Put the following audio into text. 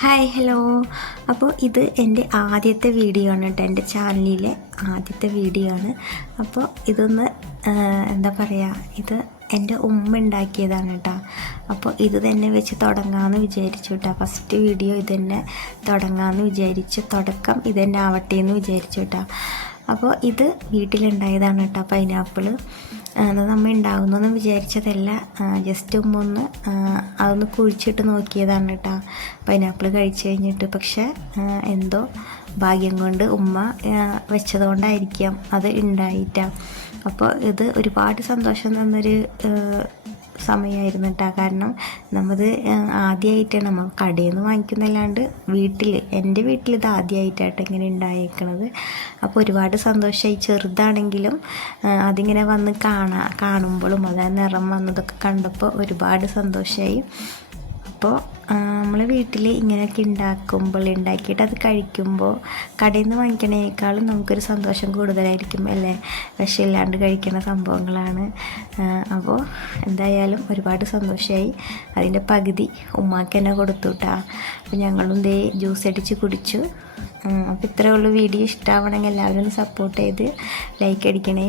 Hi hello അപ്പോൾ ഇത് എന്റെ ആദ്യത്തെ വീഡിയോ ആണ് കേട്ടോ. എന്റെ ചാനലിലെ ആദ്യത്തെ വീഡിയോ ആണ്. അപ്പോൾ ഇതൊന്ന് എന്താ പറയുക ഇത് എന്റെ ഉമ്മ ഉണ്ടാക്കിയതാണ് കേട്ടോ. അപ്പോൾ ഇത് തന്നെ വെച്ച് തുടങ്ങാമെന്ന് വിചാരിച്ചു കേട്ടോ. ഫസ്റ്റ് വീഡിയോ ഇത് തന്നെ തുടങ്ങാമെന്ന് വിചാരിച്ചു. തുടക്കം ഇത് തന്നെ ആവട്ടെ എന്ന് വിചാരിച്ചു കേട്ടോ. അപ്പോൾ ഇത് വീട്ടിലുണ്ടായതാണ് കേട്ടോ പൈനാപ്പിൾ അത് നമ്മൾ ഉണ്ടാകുന്നൊന്നും വിചാരിച്ചതല്ല. ജസ്റ്റ് ഉമ്മ ഒന്ന് അതൊന്ന് കുഴിച്ചിട്ട് നോക്കിയതാണ് കേട്ടോ പൈനാപ്പിൾ കഴിച്ചു കഴിഞ്ഞിട്ട്. പക്ഷെ എന്തോ ഭാഗ്യം കൊണ്ട് ഉമ്മ വെച്ചതുകൊണ്ടായിരിക്കാം അത് ഉണ്ടായിട്ടാ. അപ്പോൾ ഇത് ഒരുപാട് സന്തോഷം തന്നൊരു സമയമായിരുന്നു കേട്ടോ കാരണം നമ്മത് ആദ്യമായിട്ടാണ് നമ്മൾ കടയിൽ നിന്ന് വാങ്ങിക്കുന്നല്ലാണ്ട് വീട്ടിൽ എന്റെ വീട്ടിൽ ഇത് ആദ്യമായിട്ടാട്ടോ ഇങ്ങനെ ഉണ്ടായേക്കണത് അപ്പോൾ ഒരുപാട് സന്തോഷമായി ചെറുതാണെങ്കിലും അതിങ്ങനെ വന്ന് കാണാ കാണുമ്പോഴും അത് ആ നിറം വന്നതൊക്കെ കണ്ടപ്പോൾ ഒരുപാട് സന്തോഷമായി അപ്പോൾ നമ്മൾ വീട്ടിൽ ഇങ്ങനെയൊക്കെ ഉണ്ടാക്കുമ്പോൾ ഉണ്ടാക്കിയിട്ട് അത് കഴിക്കുമ്പോൾ കടയിൽ നിന്ന് വാങ്ങിക്കണേക്കാളും നമുക്കൊരു സന്തോഷം കൂടുതലായിരിക്കും അല്ലേ? വിഷമില്ലാണ്ട് കഴിക്കുന്ന സംഭവങ്ങളാണ്. അപ്പോൾ എന്തായാലും ഒരുപാട് സന്തോഷമായി അതിന്റെ പകുതി ഉമ്മാക്ക് തന്നെ കൊടുത്തു കേട്ടാ അപ്പോൾ ഞങ്ങളും ദേ ജ്യൂസ് അടിച്ച് കുടിച്ചു. അപ്പോൾ ഇത്രയേ ഉള്ളൂ വീഡിയോ. ഇഷ്ടമാവണമെങ്കിൽ എല്ലാവരും ഒന്ന് സപ്പോർട്ട് ചെയ്ത് ലൈക്ക് അടിക്കണേ.